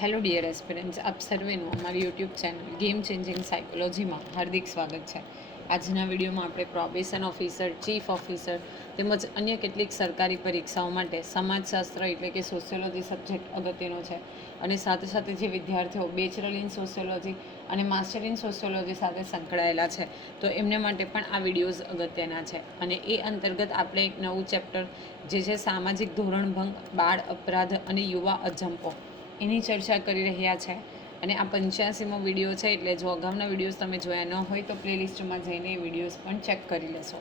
Hello dear aspirants, આપ સર્વેનું અમારી YouTube channel game changing સાયકોલોજીમાં હાર્દિક સ્વાગત છે. આજના વિડીયોમાં આપણે પ્રોબેશન ઓફિસર, ચીફ ઓફિસર તેમજ અન્ય કેટલીક સરકારી પરીક્ષાઓ માટે સમાજશાસ્ત્ર એટલે કે સોશિયોલોજી સબ્જેક્ટ અગત્યનો છે અને સાથે સાથે જે વિદ્યાર્થીઓ બેચરલ ઇન સોશિયોલોજી અને માસ્ટર ઇન સોશિયોલોજી સાથે સંકળાયેલા છે તો એમને માટે પણ આ વિડીયોઝ અગત્યના છે. અને એ અંતર્ગત આપણે એક નવું ચેપ્ટર જે છે સામાજિક ધોરણભંગ, બાળ અપરાધ અને યુવા અજંપો એની ચર્ચા કરી રહ્યા છે. અને આ 85મો વિડીયો છે, એટલે જો અગાઉના વિડીયોઝ તમે જોયા ન હોય તો પ્લેલિસ્ટમાં જઈને એ વિડીયોઝ પણ ચેક કરી લેશો.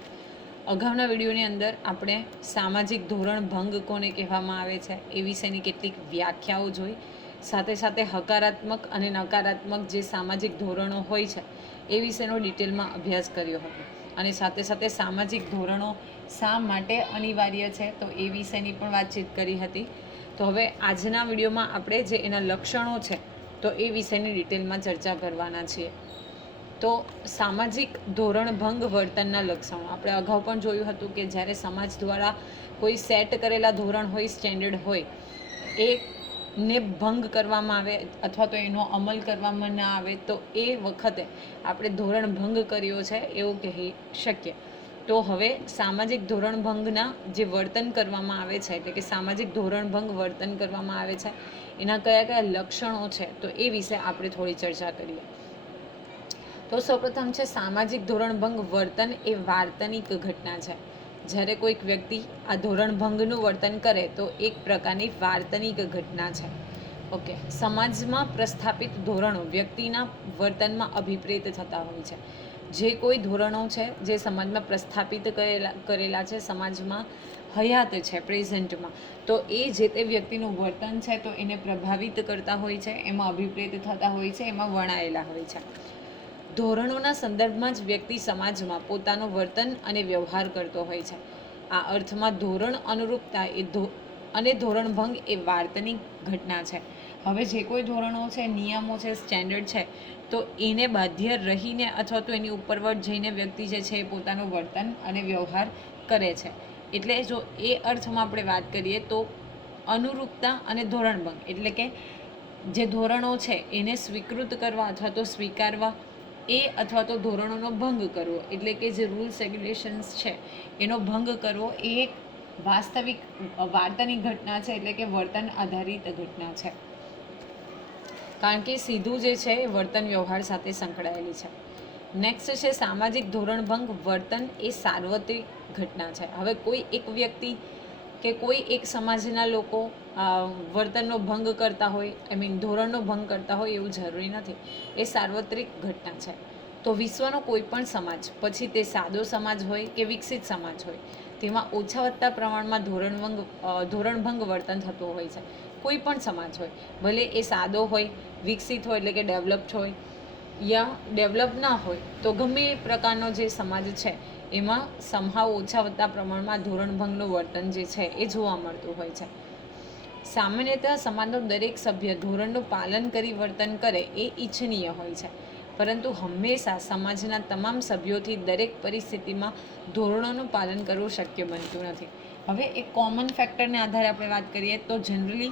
અગાઉના વિડીયોની અંદર આપણે સામાજિક ધોરણભંગ કોને કહેવામાં આવે છે એ વિશેની કેટલીક વ્યાખ્યાઓ જોઈ, સાથે સાથે હકારાત્મક અને નકારાત્મક જે સામાજિક ધોરણો હોય છે એ વિશેનો ડિટેલમાં અભ્યાસ કર્યો હતો. અને સાથે સાથે સામાજિક ધોરણો શા માટે અનિવાર્ય છે તો એ વિશેની પણ વાતચીત કરી હતી. તો હવે આજના વિડીયોમાં આપણે જે એના લક્ષણો છે તો એ વિશેની ડિટેલમાં ચર્ચા કરવાના છીએ. તો સામાજિક ધોરણભંગ વર્તનના લક્ષણો આપણે અગાઉ પણ જોયું હતું કે જ્યારે સમાજ દ્વારા કોઈ સેટ કરેલા ધોરણ હોય, સ્ટેન્ડર્ડ હોય, એને ભંગ કરવામાં આવે અથવા તો એનો અમલ કરવામાં ના આવે તો એ વખતે આપણે ધોરણભંગ કર્યો છે એવું કહી શકીએ. તો હવે સામાજિક ધોરણભંગના જે વર્તન કરવામાં આવે છે એટલે કે સામાજિક ધોરણભંગ વર્તન કરવામાં આવે છે એના કયા કયા લક્ષણો છે તો એ વિશે આપણે થોડી ચર્ચા કરીએ. તો સૌપ્રથમ છે સામાજિક ધોરણભંગ વર્તન એ વાર્તનિક ઘટના છે. જ્યારે કોઈક વ્યક્તિ આ ધોરણભંગનું વર્તન કરે તો એક પ્રકારની વાર્તનિક ઘટના છે. ઓકે, સમાજમાં પ્રસ્થાપિત ધોરણો વ્યક્તિના વર્તનમાં અભિપ્રેત થતા હોય છે. જે કોઈ ધોરણો છે જે સમાજમાં પ્રસ્થાપિત કરેલા છે, સમાજમાં હયાત છે પ્રેઝન્ટમાં, તો એ જે તે વ્યક્તિનું વર્તન છે તો એને પ્રભાવિત કરતા હોય છે, એમાં અભિપ્રેત થતા હોય છે, એમાં વણાયેલા હોય છે. ધોરણોના સંદર્ભમાં જ વ્યક્તિ સમાજમાં પોતાનું વર્તન અને વ્યવહાર કરતો હોય છે. આ અર્થમાં ધોરણ અનુરૂપતા અને ધોરણભંગ એ વાર્તનિક ઘટના છે. હવે જે કોઈ ધોરણો છે, નિયમો છે, સ્ટેન્ડર્ડ છે તો એને બાધ્ય રહીને અથવા તો એની ઉપરવટ જઈને વ્યક્તિ જે છે એ પોતાનું વર્તન અને વ્યવહાર કરે છે. એટલે જો એ અર્થમાં આપણે વાત કરીએ તો અનુરૂપતા અને ધોરણભંગ એટલે કે જે ધોરણો છે એને સ્વીકૃત કરવા અથવા તો સ્વીકારવા, એ અથવા તો ધોરણોનો ભંગ કરવો એટલે કે જે રૂલ્સ રેગ્યુલેશન્સ છે એનો ભંગ કરવો એ એક વાસ્તવિક વાર્તનિક ઘટના છે એટલે કે વર્તન આધારિત ઘટના છે. કારણ કે સીધું જે છે એ વર્તન વ્યવહાર સાથે સંકળાયેલી છે. નેક્સ્ટ છે સામાજિક ધોરણભંગ વર્તન એ સાર્વત્રિક ઘટના છે. હવે કોઈ એક વ્યક્તિ કે કોઈ એક સમાજના લોકો વર્તનનો ભંગ કરતા હોય, ધોરણનો ભંગ કરતા હોય એવું જરૂરી નથી. એ સાર્વત્રિક ઘટના છે. તો વિશ્વનો કોઈ પણ સમાજ, પછી તે સાદો સમાજ હોય કે વિકસિત સમાજ હોય, તેમાં ઓછા વધતા પ્રમાણમાં ધોરણભંગ વર્તન થતું હોય છે. કોઈ પણ સમાજ હોય, ભલે એ સાદો હોય, વિકસિત હોય એટલે કે ડેવલપ્ડ હોય, યા ડેવલપ ના હોય, તો ગમે એ પ્રકારનો જે સમાજ છે એમાં સમહાવ ઓછા વધતા પ્રમાણમાં ધોરણભંગનું વર્તન જે છે એ જોવા મળતું હોય છે. સામાન્યતઃ સમાજનો દરેક સભ્ય ધોરણનું પાલન કરી વર્તન કરે એ ઈચ્છનીય હોય છે, પરંતુ હંમેશા સમાજના તમામ સભ્યોથી દરેક પરિસ્થિતિમાં ધોરણોનું પાલન કરવું શક્ય બનતું નથી. હવે એક કોમન ફેક્ટરને આધારે આપણે વાત કરીએ તો જનરલી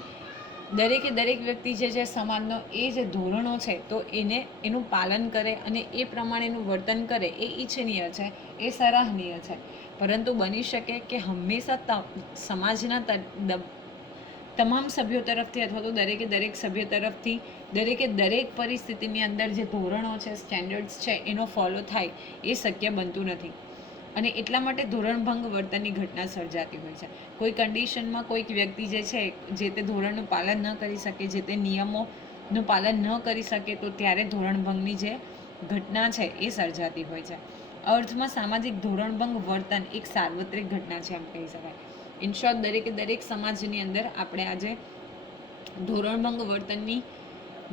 દરેક વ્યક્તિ જે છે સમાજનો એ જે ધોરણો છે તો એનું પાલન કરે અને એ પ્રમાણેનું વર્તન કરે એ ઈચ્છનીય છે, એ સરાહનીય છે. પરંતુ બની શકે કે હંમેશા સમાજના તમામ સભ્યો તરફથી અથવા તો દરેક સભ્ય તરફથી દરેક પરિસ્થિતિની અંદર જે ધોરણો છે, સ્ટેન્ડર્ડ્સ છે એનો ફોલો થાય એ શક્ય બનતું નથી. અને એટલા માટે ધોરણભંગ વર્તનની ઘટના સર્જાતી હોય છે. કોઈ કન્ડિશનમાં કોઈક વ્યક્તિ જે છે જે તે ધોરણનું પાલન ન કરી શકે, જે તે નિયમોનું પાલન ન કરી શકે, તો ત્યારે ધોરણભંગની જે ઘટના છે એ સર્જાતી હોય છે. અર્થમાં સામાજિક ધોરણભંગ વર્તન એક સાર્વત્રિક ઘટના છે એમ કહી શકાય. ઇન શોર્ટ દરેક સમાજની અંદર આપણે આજે ધોરણભંગ વર્તનની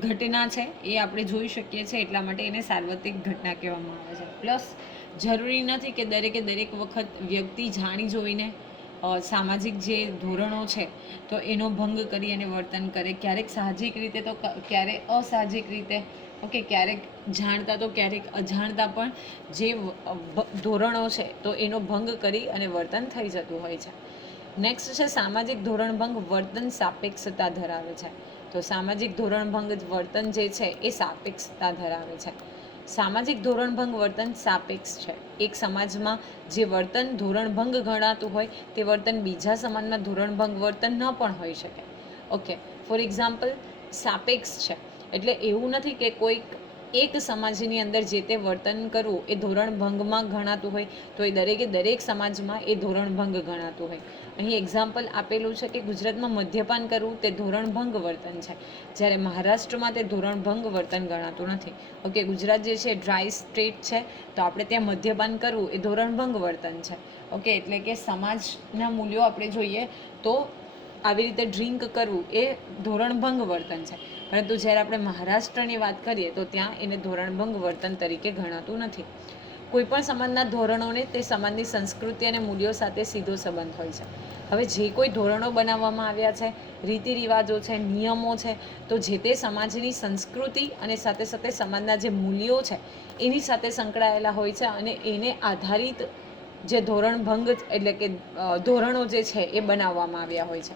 ઘટના છે એ આપણે જોઈ શકીએ છીએ, એટલા માટે એને સાર્વત્રિક ઘટના કહેવામાં આવે છે. પ્લસ જરૂરી નથી કે દરેક વખત વ્યક્તિ જાણી જોઈને સામાજિક જે ધોરણો છે તો એનો ભંગ કરી અને વર્તન કરે. ક્યારેક સાહજિક રીતે તો ક્યારેક અસાહજિક રીતે, ઓકે, ક્યારેક જાણતા તો ક્યારેક અજાણતા પણ જે ધોરણો છે તો એનો ભંગ કરી અને વર્તન થઈ જતું હોય છે. નેક્સ્ટ છે સામાજિક ધોરણભંગ વર્તન સાપેક્ષતા ધરાવે છે. તો સામાજિક ધોરણભંગ વર્તન જે છે એ સાપેક્ષતા ધરાવે છે. સામાજિક ધોરણભંગ વર્તન સાપેક્ષ છે. એક સમાજમાં જે વર્તન ધોરણભંગ ગણાતું હોય તે વર્તન બીજા સમાજમાં ધોરણભંગ વર્તન ન પણ હોઈ શકે. ઓકે, ફોર એક્ઝામ્પલ સાપેક્ષ છે એટલે એવું નથી કે કોઈક એક સમાજની અંદર જે તે વર્તન કરવું એ ધોરણભંગમાં ગણાતું હોય તો એ દરેક સમાજમાં એ ધોરણભંગ ગણાતું હોય. અહીં એક્ઝામ્પલ આપેલું છે કે ગુજરાતમાં મદ્યપાન કરવું તે ધોરણભંગ વર્તન છે, જ્યારે મહારાષ્ટ્રમાં તે ધોરણભંગ વર્તન ગણાતું નથી. ઓકે, ગુજરાત જે છે ડ્રાય સ્ટેટ છે તો આપણે ત્યાં મદ્યપાન કરવું એ ધોરણભંગ વર્તન છે. ઓકે, એટલે કે સમાજના મૂલ્યો આપણે જોઈએ તો આવી રીતે ડ્રિંક કરવું એ ધોરણભંગ વર્તન છે, પરંતુ જ્યારે આપણે મહારાષ્ટ્રની વાત કરીએ તો ત્યાં એને ધોરણભંગ વર્તન તરીકે ગણાતું નથી. કોઈપણ સમાજના ધોરણોને તે સમાજની સંસ્કૃતિ અને મૂલ્યો સાથે સીધો સંબંધ હોય છે. હવે જે કોઈ ધોરણો બનાવવામાં આવ્યા છે, રીતિ રિવાજો છે, નિયમો છે, તો જે તે સમાજની સંસ્કૃતિ અને સાથે સાથે સમાજના જે મૂલ્યો છે એની સાથે સંકળાયેલા હોય છે અને એને આધારિત જે ધોરણભંગ એટલે કે ધોરણો જે છે એ બનાવવામાં આવ્યા હોય છે.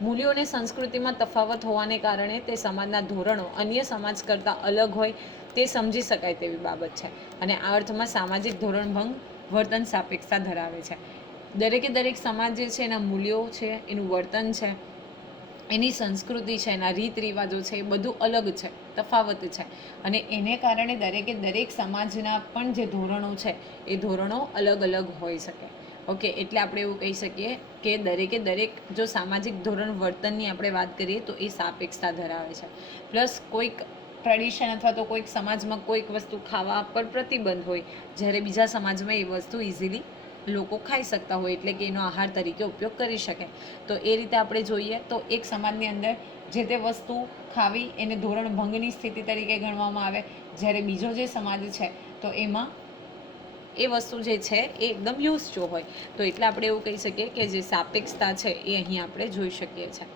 મૂલ્યો અને સંસ્કૃતિમાં તફાવત હોવાને કારણે તે સમાજના ધોરણો અન્ય સમાજ કરતાં અલગ હોય તે સમજી શકાય તેવી બાબત છે, અને આ અર્થમાં સામાજિક ધોરણભંગ વર્તન સાપેક્ષતા ધરાવે છે. દરેક સમાજ જે છે એના મૂલ્યો છે, એનું વર્તન છે, એની સંસ્કૃતિ છે, એના રીત રિવાજો છે, એ બધું અલગ છે, તફાવત છે, અને એને કારણે દરેક સમાજના પણ જે ધોરણો છે એ ધોરણો અલગ અલગ હોઈ શકે. ઓકે, એટલે આપણે એવું કહી શકીએ કે દરેક જો સામાજિક ધોરણ વર્તનની આપણે વાત કરીએ તો એ સાપેક્ષતા ધરાવે છે. પ્લસ કોઈક ટ્રેડિશન અથવા તો કોઈક સમાજમાં કોઈક વસ્તુ ખાવા પર પ્રતિબંધ હોય, જ્યારે બીજા સમાજમાં એ વસ્તુ ઇઝીલી લોકો ખાઈ શકતા હોય, એટલે કે એનો આહાર તરીકે ઉપયોગ કરી શકે. તો એ રીતે આપણે જોઈએ તો એક સમાજની અંદર જે તે વસ્તુ ખાવી એને ધોરણભંગની સ્થિતિ તરીકે ગણવામાં આવે, જ્યારે બીજો જે સમાજ છે તો એમાં એ વસ્તુ જે છે એ એકદમ યુઝ હોય. તો એટલે આપણે એવું કહી શકીએ કે જે સાપેક્ષતા છે એ અહીં આપણે જોઈ શકીએ છીએ.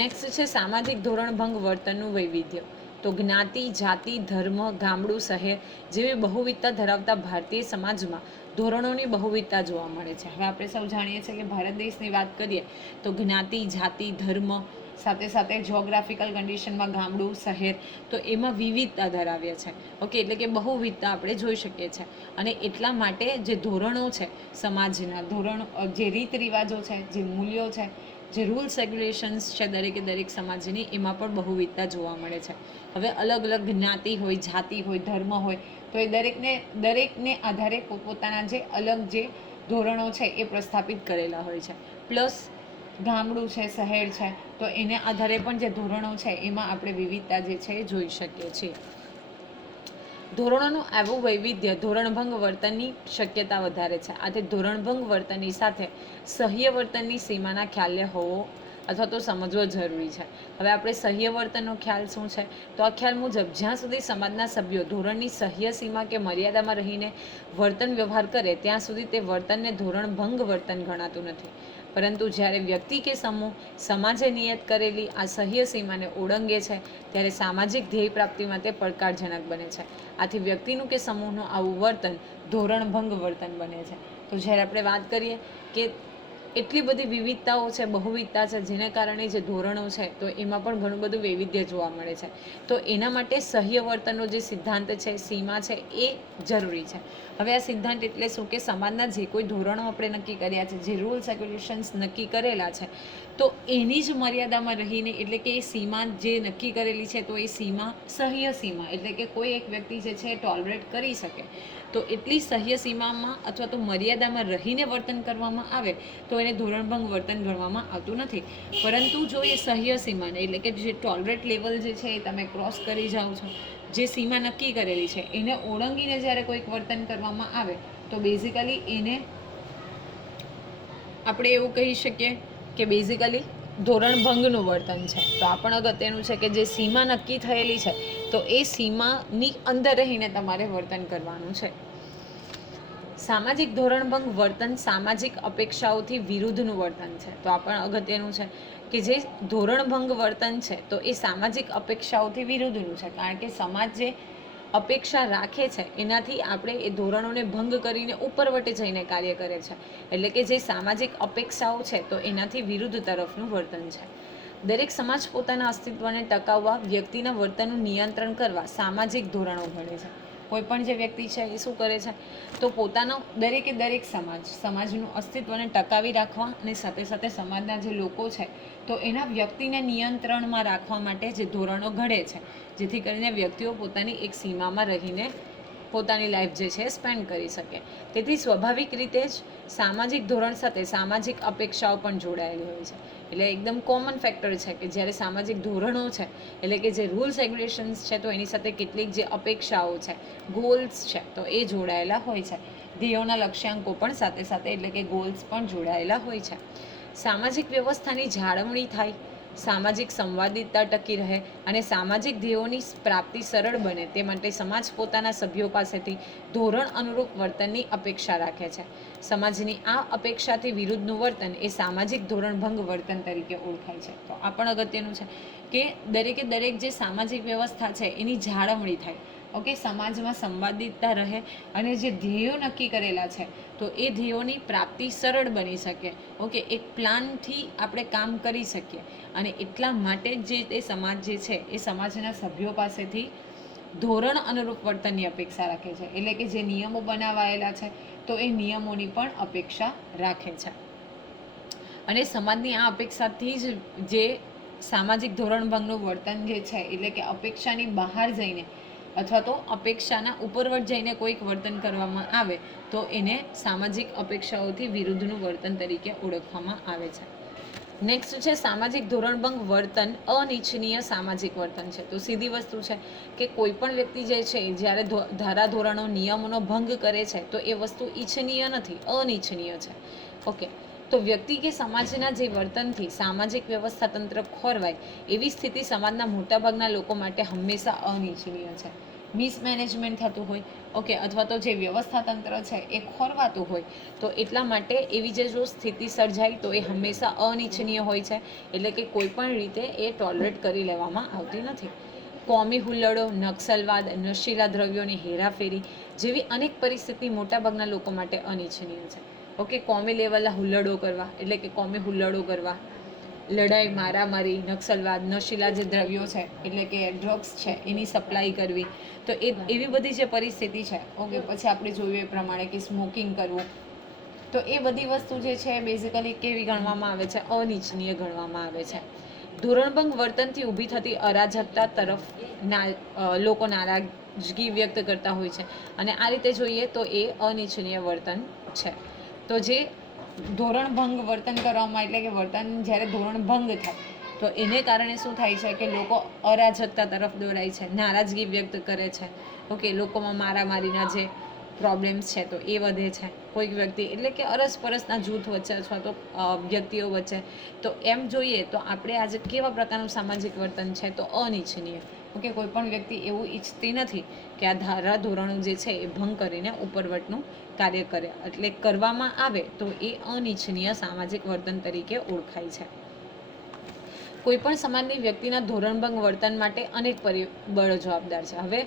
નેક્સ્ટ છે સામાજિક ધોરણભંગ વર્તનનું વૈવિધ્ય. તો જ્ઞાતિ, જાતિ, ધર્મ, ગામડું, શહેર જેવી બહુવિધતા ધરાવતા ભારતીય સમાજમાં ધોરણોની બહુવિધતા જોવા મળે છે. હવે આપણે સૌ જાણીએ છીએ કે ભારત દેશની વાત કરીએ તો જ્ઞાતિ, જાતિ, ધર્મ સાથે સાથે જિયોગ્રાફિકલ કન્ડિશનમાં ગામડું, શહેર, તો એમાં વિવિધતા ધરાવે છે. ઓકે, એટલે કે બહુવિધતા આપણે જોઈ શકીએ છીએ, અને એટલા માટે જે ધોરણો છે સમાજના ધોરણો, જે રીત રિવાજો છે, જે મૂલ્યો છે, જે રૂલ્સ રેગ્યુલેશન્સ છે દરેક સમાજની, એમાં પણ બહુવિધતા જોવા મળે છે. હવે અલગ અલગ જ્ઞાતિ હોય, જાતિ હોય, ધર્મ હોય, તો એ દરેકને આધારે પોતપોતાના જે અલગ જે ધોરણો છે એ પ્રસ્થાપિત કરેલા હોય છે. પ્લસ ગામડું છે, શહેર છે, તો એને આધારે પણ જે ધોરણો છે એમાં આપણે વિવિધતા જે છે એ જોઈ શકીએ છીએ. ધોરણોનું આવું વૈવિધ્ય ધોરણભંગ વર્તનની શક્યતા વધારે છે. આથી ધોરણભંગ વર્તનની સાથે સહ્ય વર્તનની સીમાના ખ્યાલને હોવો અથવા તો સમજવો જરૂરી છે. હવે આપણે સહ્ય વર્તનનો ખ્યાલ શું છે? તો આ ખ્યાલ મુજબ જ્યાં સુધી સમાજના સભ્યો ધોરણની સહ્ય સીમા કે મર્યાદામાં રહીને વર્તન વ્યવહાર કરે ત્યાં સુધી તે વર્તનને ધોરણભંગ વર્તન ગણાતું નથી. પરંતુ જ્યારે વ્યક્તિ કે સમૂહ સમાજે નિયત કરેલી આ સહ્ય સીમાને ઓળંગે છે ત્યારે સામાજિક ધ્યેય પ્રાપ્તિ માટે પડકારજનક બને છે. આથી વ્યક્તિનું કે સમૂહનું આવું વર્તન ધોરણભંગ વર્તન બને છે. તો જ્યારે આપણે વાત કરીએ કે એટલી બધી વિવિધતાઓ છે, બહુવિધતા છે, જેને કારણે જે ધોરણો છે તો એમાં પણ ઘણું બધું વૈવિધ્ય જોવા મળે છે. તો એના માટે સહ્ય વર્તનનો જે સિદ્ધાંત છે, સીમા છે, એ જરૂરી છે. હવે આ સિદ્ધાંત એટલે શું કે સમાજના જે કોઈ ધોરણો આપણે નક્કી કર્યા છે, જે રૂલ્સ રેગ્યુલેશન્સ નક્કી કરેલા છે, તો એની જ મર્યાદામાં રહીને, એટલે કે એ સીમા જે નક્કી કરેલી છે તો એ સીમા સહ્ય સીમા, એટલે કે કોઈ એક વ્યક્તિ જે છે ટોલરેટ કરી શકે, તો એટલી સહ્ય સીમામાં અથવા તો મર્યાદામાં રહીને વર્તન કરવામાં આવે તો એને ધોરણભંગ વર્તન ગણવામાં આવતું નથી. પરંતુ જો એ સહ્ય સીમાને, એટલે કે જે ટોલરેટ લેવલ જે છે એ તમે ક્રોસ કરી જાઓ છો, જે સીમા નક્કી કરેલી છે એને ઓળંગીને જ્યારે કોઈક વર્તન કરવામાં આવે તો બેઝિકલી એને આપણે એવું કહી શકીએ કે બેઝિકલી ધોરણભંગનું વર્તન છે. તો આ પણ અગત્યનું છે કે જે સીમા નક્કી થયેલી છે તો એ સીમાની અંદર રહીને તમારે વર્તન કરવાનું છે. સામાજિક ધોરણભંગ વર્તન સામાજિક અપેક્ષાઓથી વિરુદ્ધનું વર્તન છે. તો આ પણ અગત્યનું છે કે જે ધોરણભંગ વર્તન છે તો એ સામાજિક અપેક્ષાઓથી વિરુદ્ધનું છે, કારણ કે સમાજ જે અપેક્ષા રાખે છે એનાથી આપણે એ ધોરણોને ભંગ કરીને ઉપરવટે જઈને કાર્ય કરે છે. એટલે કે જે સામાજિક અપેક્ષાઓ છે તો એનાથી વિરુદ્ધ તરફનું વર્તન છે. દરેક સમાજ પોતાના અસ્તિત્વને ટકાવવા, વ્યક્તિના વર્તનનું નિયંત્રણ કરવા સામાજિક ધોરણો ઘડે છે. કોઈ પણ જે વ્યક્તિ છે એ શું કરે છે, તો પોતાનો દરેક સમાજનું અસ્તિત્વને ટકાવી રાખવા અને સાથે સાથે સમાજના જે લોકો છે તો એના વ્યક્તિને નિયંત્રણમાં રાખવા માટે જે ધોરણો ઘડે છે, જેથી કરીને વ્યક્તિઓ પોતાની એક સીમામાં રહીને પોતાની લાઈફ જે છે સ્પેન્ડ કરી શકે. તેથી સ્વાભાવિક રીતે જ સામાજિક ધોરણ સાથે સામાજિક અપેક્ષાઓ પણ જોડાયેલી હોય છે. એટલે એકદમ કોમન ફેક્ટર છે કે જ્યારે સામાજિક ધોરણો છે, એટલે કે જે રૂલ્સ રેગ્યુલેશન્સ છે, તો એની સાથે કેટલીક જે અપેક્ષાઓ છે, ગોલ્સ છે, તો એ જોડાયેલા હોય છે. ધ્યેયોના લક્ષ્યાંકો પણ સાથે સાથે એટલે કે ગોલ્સ પણ જોડાયેલા હોય છે. સામાજિક વ્યવસ્થાની જાળવણી થાય, સામાજિક સંવાદિતતા ટકી રહે અને સામાજિક ધ્યેયોની પ્રાપ્તિ સરળ બને તે માટે સમાજ પોતાના સભ્યો પાસેથી ધોરણ અનુરૂપ વર્તનની અપેક્ષા રાખે છે. સમાજની આ અપેક્ષાથી વિરુદ્ધનું વર્તન એ સામાજિક ધોરણભંગ વર્તન તરીકે ઓળખાય છે. તો આ પણ અગત્યનું છે કે દરેક જે સામાજિક વ્યવસ્થા છે એની જાળવણી થાય. ઓકે, સમાજમાં સંવાદિતતા રહે અને જે ધ્યેયો નક્કી કરેલા છે તો એ ધ્યેયોની પ્રાપ્તિ સરળ બની શકે. ઓકે, એક પ્લાનથી આપણે કામ કરી શકીએ અને એટલા માટે જે તે સમાજ જે છે એ સમાજના સભ્યો પાસેથી ધોરણ અનુરૂપ વર્તનની અપેક્ષા રાખે છે. એટલે કે જે નિયમો બનાવાયેલા છે તો એ નિયમોની પણ અપેક્ષા રાખે છે. અને સમાજની આ અપેક્ષાથી જ જે સામાજિક ધોરણભંગનું વર્તન જે છે, એટલે કે અપેક્ષાની બહાર જઈને અથવા તો અપેક્ષાના ઉપરવટ જઈને કોઈક વર્તન કરવામાં આવે તો એને સામાજિક અપેક્ષાઓથી વિરુદ્ધનું વર્તન તરીકે ઓળખવામાં આવે છે. નેક્સ્ટ છે સામાજિક ધોરણભંગ વર્તન અનિચ્છનીય સામાજિક વર્તન છે. તો સીધી વસ્તુ છે કે કોઈ પણ વ્યક્તિ જે છે જ્યારે ધારાધોરણો નિયમોનો ભંગ કરે છે તો એ વસ્તુ ઈચ્છનીય નથી, અનિચ્છનીય છે. ઓકે, તો વ્યક્તિ કે સમાજના જે વર્તનથી સામાજિક વ્યવસ્થા તંત્ર ખોરવાય એવી સ્થિતિ સમાજના મોટાભાગના લોકો માટે હંમેશા અનિચ્છનીય છે. મિસમેનેજમેન્ટ થતું હોય, ઓકે, અથવા તો જે વ્યવસ્થા તંત્ર છે એ ખોરવાતું હોય તો એટલા માટે એવી જે જો સ્થિતિ સર્જાય તો એ હંમેશા અનિચ્છનીય હોય છે. એટલે કે કોઈ પણ રીતે એ ટોલરેટ કરી લેવામાં આવતી નથી. કોમી હુલ્લડો, નક્સલવાદ, નશીલા દ્રવ્યોની હેરાફેરી જેવી અનેક પરિસ્થિતિ મોટાભાગના લોકો માટે અનિચ્છનીય છે. ઓકે, કોમી લેવલના હુલ્લડો કરવા, એટલે કે કોમી હુલ્લડો કરવા, લડાઈ, મારામારી, નક્સલવાદ, નશીલા જે દ્રવ્યો છે એટલે કે ડ્રગ્સ છે એની સપ્લાય કરવી, તો એ એવી બધી જે પરિસ્થિતિ છે. ઓકે, પછી આપણે જોયું એ પ્રમાણે કે સ્મોકિંગ કરવું, તો એ બધી વસ્તુ જે છે બેઝિકલી કેવી ગણવામાં આવે છે, અનિચ્છનીય ગણવામાં આવે છે. ધોરણભંગ વર્તનથી ઊભી થતી અરાજકતા તરફ લોકો નારાજગી વ્યક્ત કરતા હોય છે અને આ રીતે જોઈએ તો એ અનિચ્છનીય વર્તન છે. તો જે ધોરણભંગ વર્તન કરવામાં, એટલે કે વર્તન જ્યારે ધોરણભંગ થાય તો એને કારણે શું થાય છે કે લોકો અરાજકતા તરફ દોરાય છે, નારાજગી વ્યક્ત કરે છે. ઓકે, લોકોમાં મારામારીના જે પ્રોબ્લેમ્સ છે તો એ વધે છે. કોઈક વ્યક્તિ એટલે કે અરસપરસના જૂથ વચ્ચે અથવા તો વ્યક્તિઓ વચ્ચે, તો એમ જોઈએ તો આપણે આજે કેવા પ્રકારનું સામાજિક વર્તન છે, તો અનિચ્છનીય. ઓકે, કોઈ પણ વ્યક્તિ એવું ઈચ્છતી નથી કે આ ધારા ધોરણો જે છે એ ભંગ કરીને ઉપરવટનું કાર્ય કરે, એટલે કરવામાં આવે તો એ અનિચ્છનીય સામાજિક વર્તન તરીકે ઓળખાય છે. કોઈ પણ સમાજની વ્યક્તિના ધોરણભંગ વર્તન માટે અનેક પરિબળો જવાબદાર છે. હવે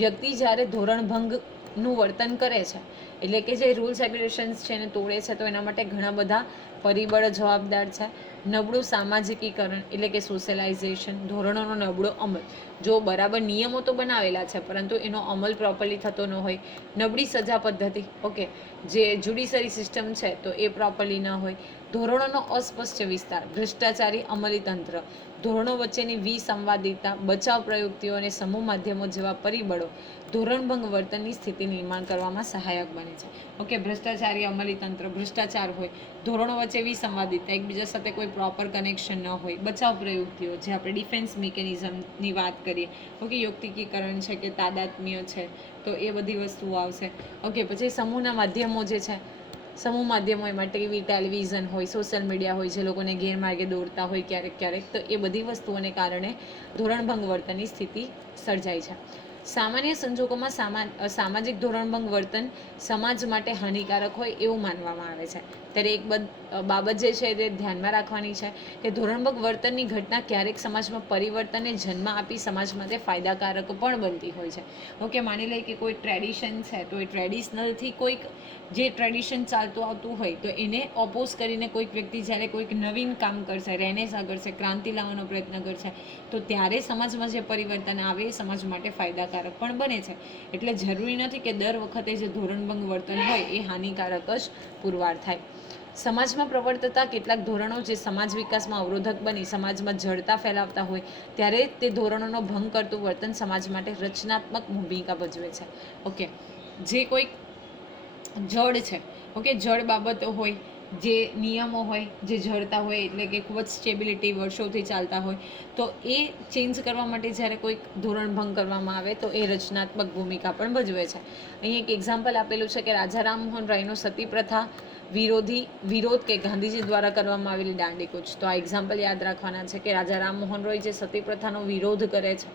વ્યક્તિ જ્યારે ધોરણભંગનું વર્તન કરે છે, એટલે કે જે રૂલ્સ રેગ્યુલેશન્સ છે એને તોડે છે, તો એના માટે ઘણા બધા પરિબળો જવાબદાર છે. નબળું સામાજિકીકરણ, એટલે કે સોશિયલાઇઝેશન, ધોરણોનો નબળો અમલ. જો બરાબર નિયમો તો બનાવેલા છે પરંતુ એનો અમલ પ્રોપરલી થતો ન હોય. નબળી સજા પદ્ધતિ, ઓકે, જે જ્યુડિશરી સિસ્ટમ છે તો એ પ્રોપરલી ન હોય. ધોરણોનો અસ્પષ્ટ વિસ્તાર, ભ્રષ્ટાચારી અમલી તંત્ર, ધોરણો વચ્ચેની વિસંવાદિતા, બચાવ પ્રયુક્તિઓ અને સમૂહ માધ્યમો જેવા પરિબળો ધોરણભંગ વર્તનની સ્થિતિ નિર્માણ કરવામાં સહાયક બને છે. ઓકે, ભ્રષ્ટાચારી અમલી તંત્ર, ભ્રષ્ટાચાર હોય, ધોરણો વચ્ચે વિસંવાદિતા, એકબીજા સાથે કોઈ પ્રોપર કનેક્શન ન હોય, બચાવ પ્રયુક્તિઓ જે આપણે ડિફેન્સ મિકેનિઝમની વાત કરીએ, ઓકે, યૌક્તિકીકરણ છે કે તાદાત્મ્ય છે, તો એ બધી વસ્તુઓ આવશે. ઓકે, પછી સમૂહના માધ્યમો જે છે, સમૂહ માધ્યમો એમાં ટીવી, ટેલિવિઝન હોય, સોશિયલ મીડિયા હોય, જે લોકોને ગેરમાર્ગે દોરતા હોય ક્યારેક, તો એ બધી વસ્તુઓને કારણે ધોરણભંગ વર્તનની સ્થિતિ સર્જાય છે. સામાન્ય સંજોગોમાં સામાજિક ધોરણભંગ વર્તન સમાજ માટે હાનિકારક હોય એવું માનવામાં આવે છે. ત્યારે બાબત જે છે તે ધ્યાનમાં રાખવાની છે કે ધોરણભંગ વર્તનની ઘટના ક્યારેક સમાજમાં પરિવર્તનને જન્મ આપી સમાજ માટે ફાયદાકારક પણ બનતી હોય છે. ઓકે, માની લઈએ કે કોઈ ટ્રેડિશન છે તો એ ટ્રેડિશનલથી કોઈક જે ટ્રેડિશન ચાલતું આવતું હોય તો એને ઓપોઝ કરીને કોઈક વ્યક્તિ જ્યારે કોઈક નવીન કામ કરશે, રેનેસા કરશે, ક્રાંતિ લાવવાનો પ્રયત્ન કરશે તો ત્યારે સમાજમાં જે પરિવર્તન આવે એ સમાજ માટે ફાયદાકારક પણ બને છે. એટલે જરૂરી નથી કે દર વખતે જે ધોરણભંગ વર્તન હોય એ હાનિકારક જ પુરવાર થાય. સમાજમાં પ્રવર્તતા કેટલાક ધોરણો જે સમાજ વિકાસમાં અવરોધક બની સમાજમાં જડતા ફેલાવતા હોય ત્યારે તે ધોરણોનો ભંગ કરતું વર્તન સમાજ માટે રચનાત્મક ભૂમિકા ભજવે છે. ઓકે, જે કોઈક જડ છે, ઓકે, જડ બાબતો હોય, જે નિયમો હોય જે જડતા હોય એટલે કે ખૂબ જ સ્ટેબિલિટી વર્ષોથી ચાલતા હોય તો એ ચેન્જ કરવા માટે જ્યારે કોઈક ધોરણ ભંગ કરવામાં આવે તો એ રચનાત્મક ભૂમિકા પણ ભજવે છે. અહીં એક એક્ઝામ્પલ આપેલું છે કે રાજા રામમોહન રાયનો સતી પ્રથા વિરોધ કે ગાંધીજી દ્વારા કરવામાં આવેલી દાંડીકૂચ. તો આ એક્ઝામ્પલ યાદ રાખવાના છે કે રાજા રામમોહન રોય જે સતી પ્રથાનો વિરોધ કરે છે.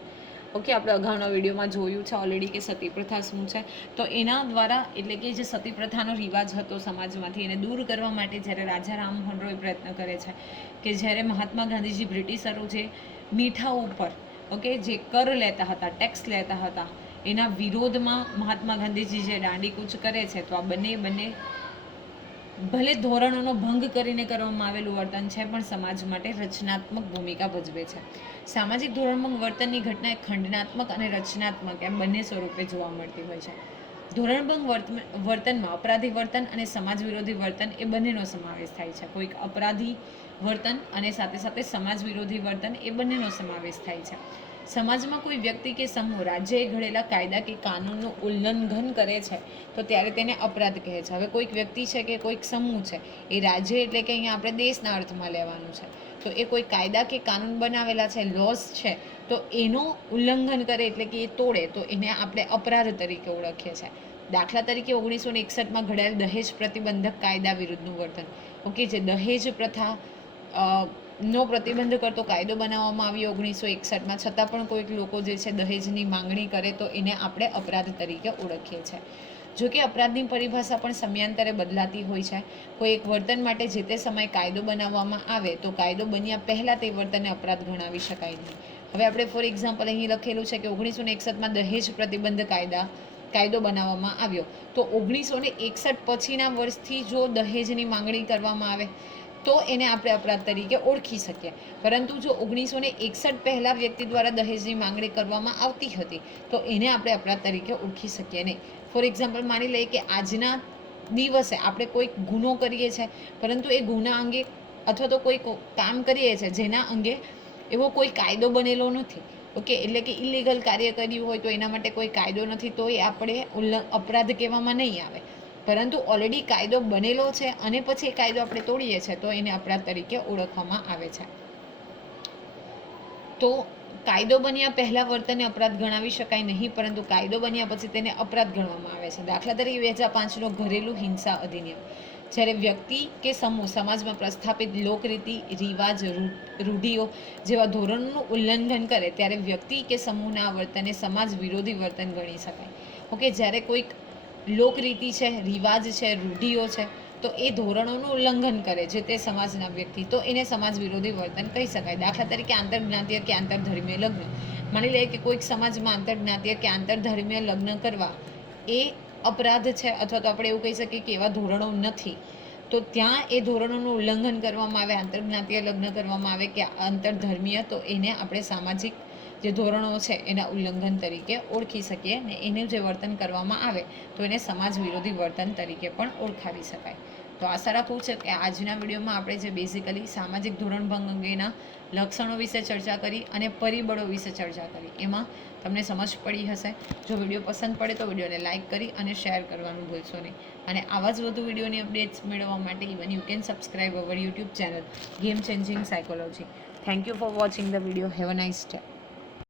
ઓકે, આપણે અગાઉના વિડીયોમાં જોયું છે ઓલરેડી કે સતી પ્રથા શું છે. તો એના દ્વારા એટલે કે જે સતી પ્રથાનો રિવાજ હતો સમાજમાંથી એને દૂર કરવા માટે જ્યારે રાજા રામમોહન રોય પ્રયત્ન કરે છે કે જ્યારે મહાત્મા ગાંધીજી બ્રિટિશરો જે મીઠા ઉપર ઓકે જે કર લેતા હતા, ટેક્સ લેતા હતા, એના વિરોધમાં મહાત્મા ગાંધીજી જે દાંડીકૂચ કરે છે તો આ બંને ભલે ધોરણોનો ભંગ કરીને કરવામાં આવેલું વર્તન છે પણ સમાજ માટે રચનાત્મક ભૂમિકા ભજવે છે. સામાજિક ધોરણભંગ વર્તનની ઘટના એ ખંડનાત્મક અને રચનાત્મક એમ બંને સ્વરૂપે જોવા મળતી હોય છે. ધોરણભંગ વર્તનમાં અપરાધી વર્તન અને સમાજ વિરોધી વર્તન એ બંનેનો સમાવેશ થાય છે. કોઈક અપરાધી વર્તન અને સાથે સાથે સમાજ વિરોધી વર્તન એ બંનેનો સમાવેશ થાય છે. સમાજમાં કોઈ વ્યક્તિ કે સમૂહ રાજ્યએ ઘડેલા કાયદા કે કાનૂનનું ઉલ્લંઘન કરે છે તો ત્યારે તેને અપરાધ કહે છે. હવે કોઈક વ્યક્તિ છે કે કોઈક સમૂહ છે, એ રાજ્ય એટલે કે અહીંયા આપણે દેશના અર્થમાં લેવાનું છે, તો એ કોઈ કાયદા કે કાનૂન બનાવેલા છે, લોસ છે, તો એનું ઉલ્લંઘન કરે એટલે કે એ તોડે તો એને આપણે અપરાધ તરીકે ઓળખીએ છીએ. દાખલા તરીકે 1961માં ઘડાયેલ દહેજ પ્રતિબંધક કાયદા વિરુદ્ધનું વર્તન. ઓકે, જે દહેજ પ્રથા નો પ્રતિબંધ કરતો કાયદો બનાવવામાં આવ્યો 1961માં, છતાં પણ કોઈક લોકો જે છે દહેજની માંગણી કરે તો એને આપણે અપરાધ તરીકે ઓળખીએ છીએ. જો કે અપરાધની પરિભાષા પણ સમયાંતરે બદલાતી હોય છે. કોઈ એક વર્તન માટે જે તે સમયે કાયદો બનાવવામાં આવે તો કાયદો બન્યા પહેલાં તે વર્તનને અપરાધ ગણાવી શકાય નહીં. હવે આપણે ફોર એક્ઝામ્પલ અહીં લખેલું છે કે 1961માં દહેજ પ્રતિબંધ કાયદો બનાવવામાં આવ્યો તો 1961 પછીના વર્ષથી જો દહેજની માંગણી કરવામાં આવે તો એને આપણે અપરાધ તરીકે ઓળખી શકીએ. પરંતુ જો 1961 પહેલાં વ્યક્તિ દ્વારા દહેજની માંગણી કરવામાં આવતી હતી તો એને આપણે અપરાધ તરીકે ઓળખી શકીએ નહીં. ફોર એક્ઝામ્પલ માની લઈએ કે આજના દિવસે આપણે કોઈક ગુનો કરીએ છીએ પરંતુ એ ગુના અંગે અથવા તો કોઈ કામ કરીએ છીએ જેના અંગે એવો કોઈ કાયદો બનેલો નથી. ઓકે, એટલે કે ઇલીગલ કાર્ય કર્યું હોય તો એના માટે કોઈ કાયદો નથી તો એ આપણે અપરાધ કહેવામાં નહીં આવે. પરંતુ ઓલરેડી કાયદો બનેલો છે અને પછી એ કાયદો આપણે તોડીએ છીએ તો એને અપરાધ તરીકે ઓળખવામાં આવે છે. તો કાયદો બન્યા પહેલાં વર્તનને અપરાધ ગણાવી શકાય નહીં, પરંતુ કાયદો બન્યા પછી તેને અપરાધ ગણવામાં આવે છે. દાખલા તરીકે 2005નો ઘરેલું હિંસા અધિનિયમ. જ્યારે વ્યક્તિ કે સમૂહ સમાજમાં પ્રસ્થાપિત લોકરીતિ, રિવાજ, રૂઢિઓ જેવા ધોરણોનું ઉલ્લંઘન કરે ત્યારે વ્યક્તિ કે સમૂહના વર્તનને સમાજ વિરોધી વર્તન ગણી શકાય. ઓકે, જ્યારે કોઈક લોકરીતિ છે, રિવાજ છે, રૂઢિઓ છે તો એ ધોરણોનું ઉલ્લંઘન કરે છે તે સમાજના વ્યક્તિ તો એને સમાજ વિરોધી વર્તન કહી શકાય. દાખલા તરીકે આંતરજ્ઞાતીય કે આંતરધર્મીય લગ્ન. માની લઈએ કે કોઈક સમાજમાં આંતરજ્ઞાતીય કે આંતરધર્મીય લગ્ન કરવા એ અપરાધ છે અથવા તો આપણે એવું કહી શકીએ કે એવા ધોરણો નથી તો ત્યાં એ ધોરણોનું ઉલ્લંઘન કરવામાં આવે, આંતરજ્ઞાતીય લગ્ન કરવામાં આવે કે આંતરધર્મીય તો એને આપણે સામાજિક જે ધોરણો છે એના ઉલ્લંઘન તરીકે ઓળખી શકીએ ને એનું જે વર્તન કરવામાં આવે તો એને સમાજ વિરોધી વર્તન તરીકે પણ ઓળખાવી શકાય. તો આશા રાખું છે કે આજના વિડીયોમાં આપણે જે બેઝિકલી સામાજિક ધોરણભંગ અંગેના લક્ષણો વિશે ચર્ચા કરી અને પરિબળો વિશે ચર્ચા કરી એમાં તમને સમજ પડી હશે. જો વિડીયો પસંદ પડે તો વિડીયોને લાઇક કરી અને શેર કરવાનું ભૂલશો નહીં. અને આવા જ વધુ વિડીયોની અપડેટ્સ મેળવવા માટે even you can subscribe our YouTube channel game changing psychology. Thank you for watching the video. Have a nice day.